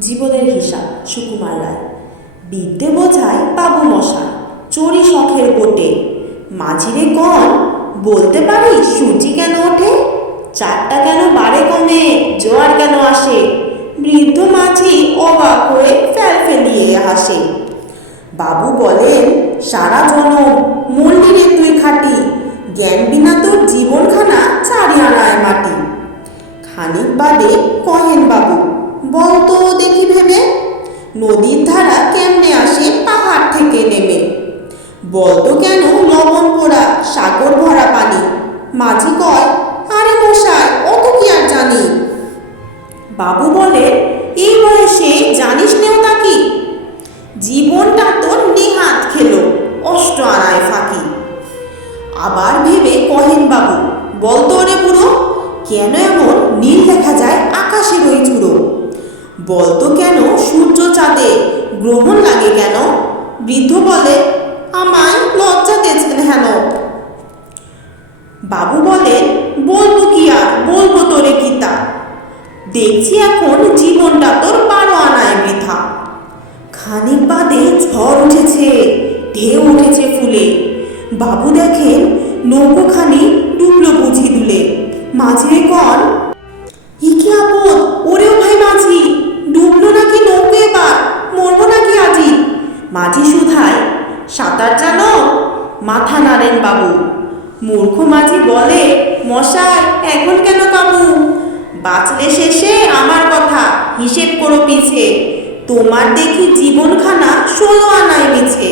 জীবনের হিসাব, সুকুমার রায়। বিদ্যে বোঝায় বাবু মশাই চড়ি শখের কোটে মাঝিরে কন, বলতে পারি সূর্যি কেন ওঠে? চারটা কেন বাড়ে কমে, জোয়ার কেন আসে? বৃদ্ধ মাঝি অবাক হয়ে ফেল ফেলিয়ে হাসে। বাবু বলেন, সারা জনম মন্দিরে তুই খাটি, জ্ঞান বিনা তোর জীবনখানা চারি আনায় মাটি। খানিক বাদে কহেন বাবু বল তো দেখি ভেবে, নদীর ধারা কেমনে আসে পাহাড় থেকে নেমে। বলতো কেন লবণ পোড়া সাগর ভরা পানি? মাঝি কয়, আরে মশাই, অত কি আর জানি? বাবু বলে, এই বয়সে জানিস নেও তা কি? জীবনটা তোর নেহাত খেলো, অষ্ট আনায় ফাঁকি। আবার ভেবে কহেন বাবু, বলতো রে বুড়ো, কেন এমন নীল দেখা যায় চূড়ো বলতো কেন সূর্য চাঁদে? গ্রহণ লাগে কেন? বৃদ্ধ বলে, আমায় লজ্জা দিয়েছেন হেন। বাবু বলেন বলব কি আর? বলব তোরে কি তা? দেখছি এখন জীবনটা তোর বারো আনায় বৃথা। খানিক বাদে ঝড় উঠেছে, ঢেউ উঠেছে ফুলে। বাবু দেখেন নৌকোখানি ডুবলো বুঝি দুলে। মাঝে কন মাঝি সুধায়, সাঁতার জানো? মাথা নাড়েন বাবু। মূর্খ মাঝি বলে, মশাই, এখন কেন কামু বাঁচলে শেষে আমার কথা, হিসেব করো পিছে। তোমার দেখি জীবনখানা ষোলো আনায় মিছে।